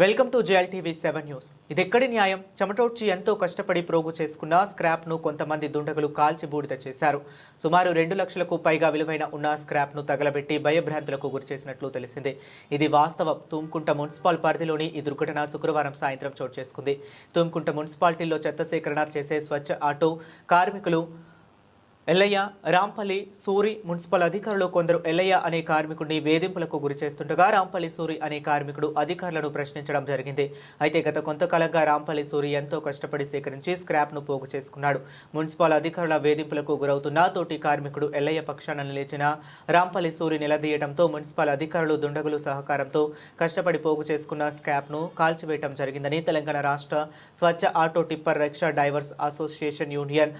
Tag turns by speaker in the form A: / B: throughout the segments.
A: Welcome to TV seven news. ఇది ఎక్కడి న్యాయం? చెమటోడ్చి ఎంతో కష్టపడి ప్రోగు చేసుకున్న స్క్రాప్ను కొంతమంది దుండగులు కాల్చి బూడిద చేశారు. సుమారు రెండు లక్షలకు పైగా విలువైన ఉన్న స్క్రాప్ను తగలబెట్టి భయభ్రాంతులకు గురిచేసినట్లు తెలిసింది. ఇది వాస్తవం. తూమ్కుంట మున్సిపల్ పరిధిలోని ఈ దుర్ఘటన శుక్రవారం సాయంత్రం చోటు చేసుకుంది. తూమ్కుంట మున్సిపాలిటీలో చెత్త సేకరణ చేసే స్వచ్ఛ ఆటో కార్మికులు ఎల్లయ్య రాంపల్లి సూరి మున్సిపల్ అధికారులు కొందరు ఎల్లయ్య అనే కార్మికుడిని వేధింపులకు గురి చేస్తుండగా రాంపల్లి సూరి అనే కార్మికుడు అధికారులను ప్రశ్నించడం జరిగింది. అయితే గత కొంతకాలంగా రాంపల్లి సూరి ఎంతో కష్టపడి సేకరించి స్క్రాప్ను పోగు చేసుకున్నాడు. మున్సిపల్ అధికారుల వేధింపులకు గురవుతున్న తోటి కార్మికుడు ఎల్లయ్య పక్షాన నిలిచిన రాంపల్లి సూరి నిలదీయడంతో మున్సిపల్ అధికారులు దుండగులు సహకారంతో కష్టపడి పోగు చేసుకున్న స్క్రాప్ను కాల్చివేయడం జరిగిందని తెలంగాణ రాష్ట్ర స్వచ్ఛ auto tipper rickshaw drivers association union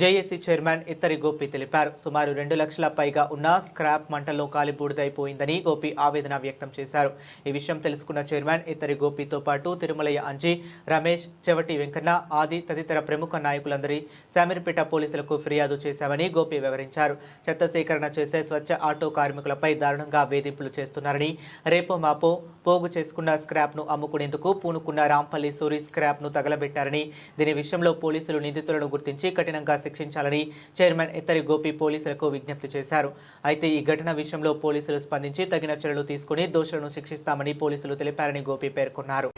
A: JAC chairman Ittari Gopi తెలిపారు. సుమారు రెండు లక్షల పైగా ఉన్న స్క్రాప్ మంటల్లో కాలిబూడిదైపోయిందని గోపి ఆవేదన వ్యక్తం చేశారు. ఈ విషయం తెలుసుకున్న చైర్మన్ ఇత్తరి గోపితో పాటు తిరుమలయ్య అంజీ రమేష్ చెవటి వెంకన్న ఆది తదితర ప్రముఖ నాయకులందరి శామీర్పేట పోలీసులకు ఫిర్యాదు చేశామని గోపి వివరించారు. చెత్త సేకరణ చేసే స్వచ్ఛ ఆటో కార్మికులపై దారుణంగా వేధింపులు చేస్తున్నారని రేపో మాపో పోగు చేసుకున్న స్క్రాప్ను అమ్ముకునేందుకు పూనుకున్న రాంపల్లి సూరి స్క్రాప్ను తగలబెట్టారని దీని విషయంలో పోలీసులు నిందితులను గుర్తించి కఠినంగా శిక్షించాలని చైర్మన్ ఇత్తరి గోపి పోలీసులకు విజ్ఞప్తి చేశారు. అయితే ఈ ఘటన విషయంలో పోలీసులు స్పందించి తగిన చర్యలు తీసుకుని దోషులను శిక్షిస్తామని పోలీసులు తెలిపారని గోపి పేర్కొన్నారు.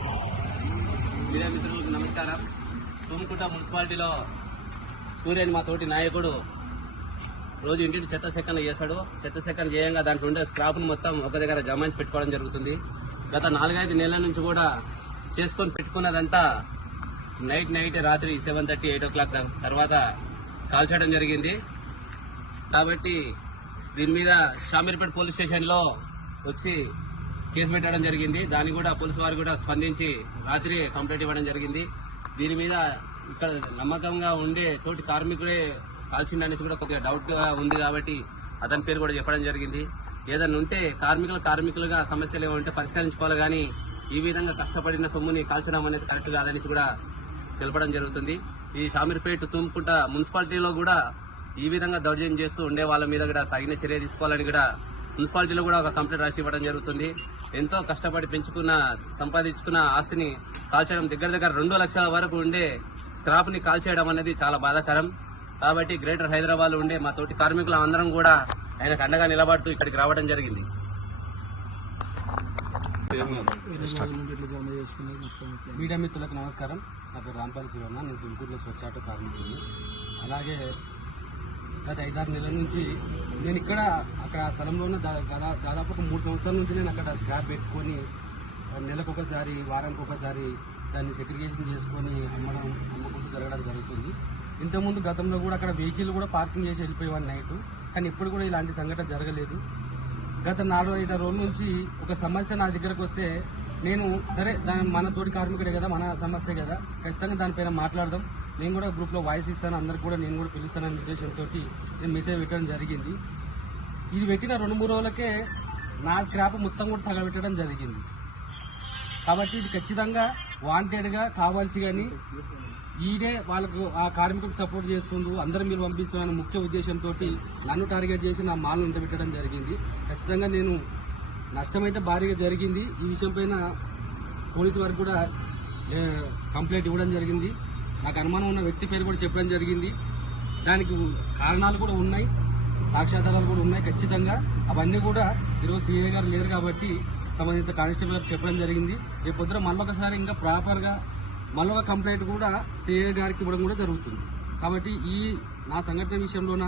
B: నమస్కారం. తుమ్కుంట మున్సిపాలిటీలో సూర్యన్ మా తోటి నాయకుడు రోజు ఇంటిని చెత్త సేకరణ చేశాడు. చెత్త సేకరణ చేయంగా దాంట్లో ఉండే స్క్రాప్ను మొత్తం ఒక దగ్గర జమాయించి పెట్టుకోవడం జరుగుతుంది. గత నాలుగైదు నెలల నుంచి కూడా చేసుకొని పెట్టుకున్నదంతా నైట్ నైట్ రాత్రి seven thirty eight o'clock తర్వాత కాల్చడం జరిగింది. కాబట్టి దీని మీద షామీర్పేట పోలీస్ స్టేషన్లో వచ్చి కేసు పెట్టడం జరిగింది. దాన్ని కూడా పోలీసు వారు కూడా స్పందించి రాత్రి కంప్లైంట్ ఇవ్వడం జరిగింది. దీని మీద ఇక్కడ నమ్మకంగా ఉండే తోటి కార్మికుడే కాల్చిండు అనేసి కూడా కొద్దిగా డౌట్గా ఉంది కాబట్టి అతని పేరు కూడా చెప్పడం జరిగింది. ఏదైనా ఉంటే కార్మికులు కార్మికులుగా సమస్యలు ఏమంటే పరిష్కరించుకోవాలి కానీ ఈ విధంగా కష్టపడిన సొమ్ముని కాల్చడం అనేది కరెక్ట్ కాదనేసి కూడా తెలపడం జరుగుతుంది. ఈ షామీర్పేట తుమ్కుంట మున్సిపాలిటీలో కూడా ఈ విధంగా దౌర్జన్యం చేస్తూ ఉండే వాళ్ళ మీద కూడా తగిన చర్య తీసుకోవాలని కూడా మున్సిపాలిటీలో కూడా ఒక కంప్లైంట్ రాసి ఇవ్వడం జరుగుతుంది. ఎంతో కష్టపడి పెంచుకున్న సంపాదించుకున్న ఆస్తిని కాల్చడం దగ్గర దగ్గర రెండు లక్షల వరకు ఉండే స్క్రాప్ని కాల్చేయడం అనేది చాలా బాధాకరం. కాబట్టి గ్రేటర్ హైదరాబాద్ ఉండే మా తోటి కార్మికులు అందరం కూడా ఆయనకు అండగా నిలబడుతూ ఇక్కడికి రావడం జరిగింది.
C: మీడియా మిత్రులకు నమస్కారం. నా పేరు రాంపాల్ శివన్న నేను తుమ్కూరులో స్వచ్ఛాట కార్మికుడిని. అలాగే గత ఐదారు నెలల నుంచి నేను ఇక్కడ అక్కడ ఆ స్థలంలో ఉన్న దా- దాదా- దాదాపు ఒక మూడు సంవత్సరాల నుంచి నేను అక్కడ స్క్రాప్ పెట్టుకొని నెలకు ఒకసారి వారానికి ఒకసారి దాన్ని సెగ్రిగేషన్ చేసుకొని అమ్మడం అమ్ముకుంటూ జరగడం జరుగుతుంది. ఇంతకుముందు గతంలో కూడా అక్కడ వెహికల్ కూడా పార్కింగ్ చేసి వెళ్ళిపోయేవాడిని నైట్. కానీ ఇప్పుడు కూడా ఇలాంటి సంఘటన జరగలేదు. గత నాలుగు ఐదు రోజుల నుంచి ఒక సమస్య నా దగ్గరకు వస్తే నేను సరే దాని మన తోటి కార్మికుడే కదా మన సమస్య కదా ఖచ్చితంగా దానిపైన మాట్లాడదాం. నేను కూడా గ్రూప్లో వాయిస్ ఇస్తాను అందరికి కూడా నేను కూడా పిలుస్తాననే ఉద్దేశంతో నేను మెసేజ్ పెట్టడం జరిగింది. ఇది పెట్టిన రెండు మూడు రోజులకే నా స్క్రాప్ మొత్తం కూడా తగలబెట్టడం జరిగింది. కాబట్టి ఇది ఖచ్చితంగా వాంటెడ్గా కావాల్సి కానీ ఈడే వాళ్ళకు ఆ కార్మికులకు సపోర్ట్ చేస్తుండ్రు అందరూ మీరు పంపిస్తున్న ముఖ్య ఉద్దేశంతో నన్ను టార్గెట్ చేసి నా మాలను ఇంత పెట్టడం జరిగింది. ఖచ్చితంగా నేను నష్టమైతే భారీగా జరిగింది. ఈ విషయంపైన పోలీసు వారికి కూడా కంప్లైంట్ ఇవ్వడం జరిగింది. నాకు అనుమానం ఉన్న వ్యక్తి పేరు కూడా చెప్పడం జరిగింది. దానికి కారణాలు కూడా ఉన్నాయి. సాక్ష్యాధారాలు కూడా ఉన్నాయి ఖచ్చితంగా. అవన్నీ కూడా ఈరోజు సీఏ గారు లేరు కాబట్టి సంబంధిత కానిస్టేబుల్ గారు చెప్పడం జరిగింది. రేపు పొద్దున మళ్ళొకసారి ఇంకా ప్రాపర్గా మళ్ళొక కంప్లైంట్ కూడా సిఐ గారికి ఇవ్వడం కూడా జరుగుతుంది. కాబట్టి ఈ నా సంఘటన విషయంలోన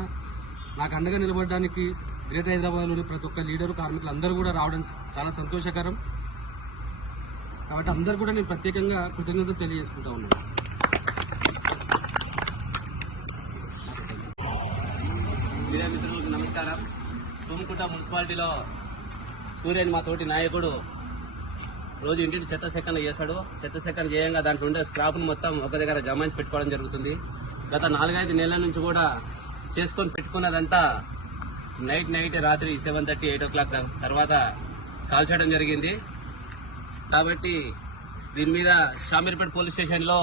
C: నాకు అండగా నిలబడడానికి గ్రేటర్ హైదరాబాద్లోని ప్రతి ఒక్క లీడరు కార్మికులు అందరూ కూడా రావడం చాలా సంతోషకరం. కాబట్టి అందరు కూడా నేను ప్రత్యేకంగా కృతజ్ఞతలు తెలియజేసుకుంటా ఉన్నాను.
B: మీడియా మిత్రులకు నమస్కారం. సోమకుంట మున్సిపాలిటీలో సూర్యన్ మా తోటి నాయకుడు రోజు ఇంటిని చెత్త సేకరణ చేశాడు. చెత్త సేకరణ చేయంగా దాంట్లో ఉండే స్క్రాప్ను మొత్తం ఒక దగ్గర జమాయించి పెట్టుకోవడం జరుగుతుంది. గత నాలుగైదు నెలల నుంచి కూడా చేసుకొని పెట్టుకున్నదంతా నైట్ నైట్ రాత్రి seven thirty eight o'clock తర్వాత కాల్చడం జరిగింది. కాబట్టి దీని మీద షామీర్పేట పోలీస్ స్టేషన్లో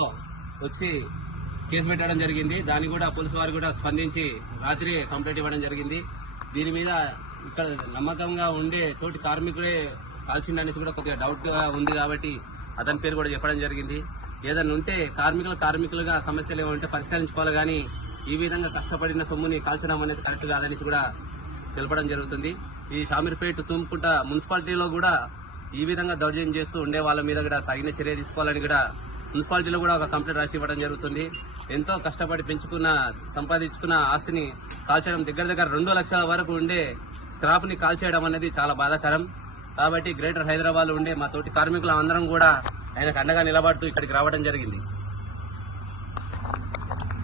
B: వచ్చి కేసు పెట్టడం జరిగింది. దాన్ని కూడా పోలీసు వారు కూడా స్పందించి రాత్రి కంప్లైంట్ ఇవ్వడం జరిగింది. దీని మీద ఇక్కడ నమ్మకంగా ఉండే తోటి కార్మికుడే కాల్చిండు అనేసి కూడా కొద్దిగా డౌట్గా ఉంది కాబట్టి అతని పేరు కూడా చెప్పడం జరిగింది. ఏదైనా ఉంటే కార్మికులు కార్మికులుగా సమస్యలు ఏమైనా ఉంటే పరిష్కరించుకోవాలి కానీ ఈ విధంగా కష్టపడిన సొమ్ముని కాల్చడం అనేది కరెక్ట్ కాదనేసి కూడా తెలపడం జరుగుతుంది. ఈ షామీర్పేట తుమ్కుంట మున్సిపాలిటీలో కూడా ఈ విధంగా దౌర్జన్యం చేస్తూ ఉండే వాళ్ళ మీద కూడా తగిన చర్య తీసుకోవాలని కూడా మున్సిపాలిటీలో కూడా ఒక కంప్లైంట్ రాసి ఇవ్వడం జరుగుతుంది. ఎంతో కష్టపడి పెంచుకున్న సంపాదించుకున్న ఆస్తిని కాల్చడం దగ్గర దగ్గర రెండు లక్షల వరకు ఉండే స్క్రాప్ని కాల్చేయడం అనేది చాలా బాధాకరం. కాబట్టి గ్రేటర్ హైదరాబాద్లో ఉండే మా తోటి కార్మికులు అందరం కూడా ఆయనకు అండగా నిలబడుతూ ఇక్కడికి రావడం జరిగింది.